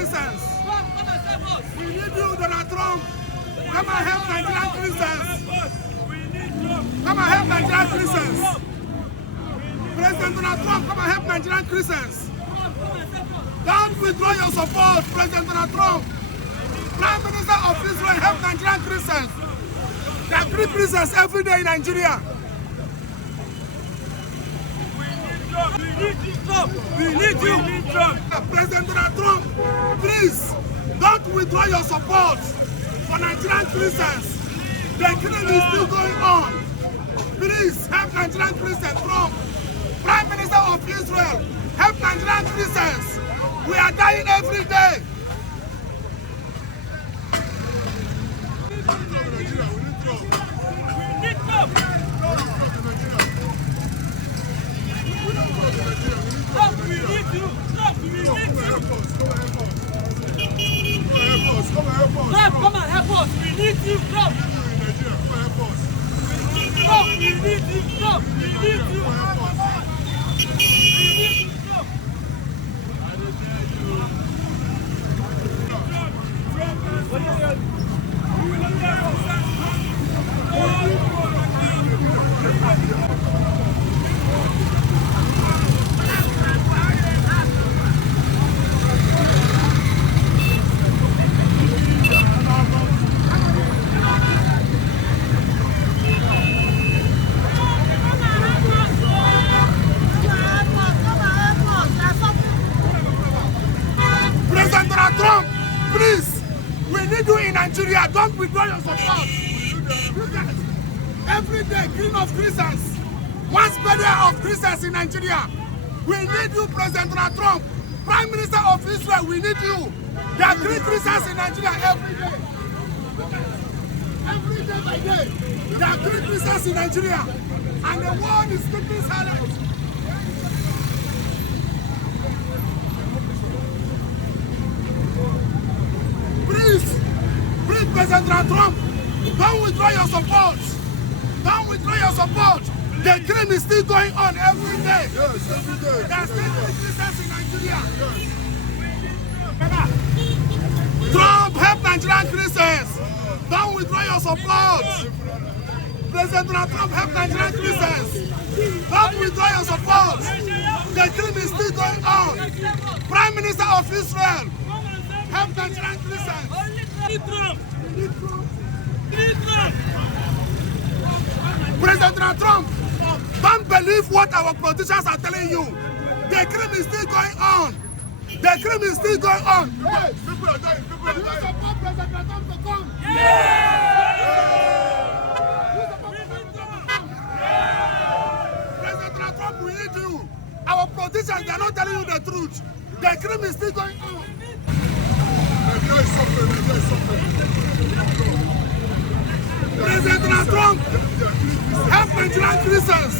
Christians. We need you, Donald Trump. Come and help Nigerian Christians. Come and help Nigerian Christians. President Donald Trump, come and help Nigerian Christians. Don't withdraw your support, President Donald Trump. Prime Minister of Israel, help Nigerian Christians. There are 3 Christians every day in Nigeria. We need you. President Donald Trump, please don't withdraw your support for Nigerian Christians. The killing is still going on. Please help Nigerian Christians. Trump, Prime Minister of Israel, help Nigerian Christians. We are dying every day. Come and help us. We need you. Come. We need you. Come. We need you. President Donald Trump, please, we need you in Nigeria. Don't withdraw your support. Look at it. Every day, killing of Christians. Once better of Christians in Nigeria. We need you, President Donald Trump. Prime Minister of Israel, we need you. There are 3 Christians in Nigeria every day. Every day by day. There are 3 Christians in Nigeria. And the world is keeping silent. Please, President Donald Trump, don't withdraw your support. Don't withdraw your support. The crime is still going on every day. Yes, every day. There are still Christians in Nigeria. Trump, help Nigerian Christians. Don't withdraw your support. President Donald Trump, help Nigerian Christians. Don't withdraw your support. The crime is still going on. Prime Minister of Israel, help Nigerian Christians. President Donald Trump, don't believe what our politicians are telling you. The crime is still going on. The crime is still going on. Yes, people are dying. People are Do you dying. support President Donald Trump to come? Do you support President Donald Trump? President Donald Trump, we need you. Our politicians, they are not telling you the truth. The crime is still going on. Nigeria is suffering. Nigeria is suffering. President Donald Trump, help Nigerian Christians.